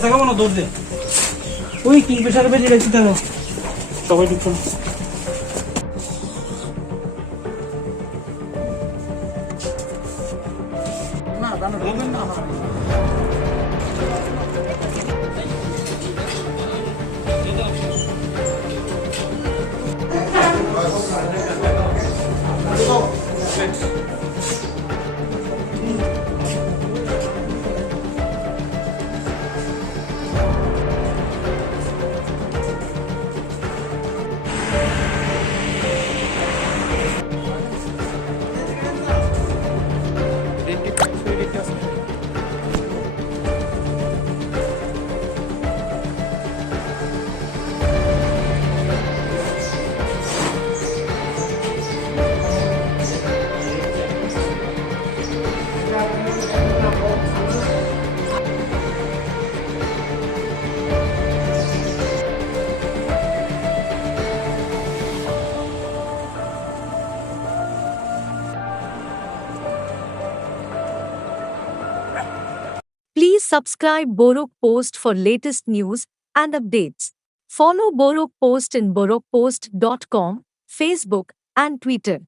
সাকাবো না দৌড় দে ওই কিংফিশার বেজে গেছে কেন সবাই ঢুকছো না দাঁড়ানো বলবেন না Please subscribe Borok Post for latest news and updates. Follow Borok Post in borokpost.com, Facebook and Twitter.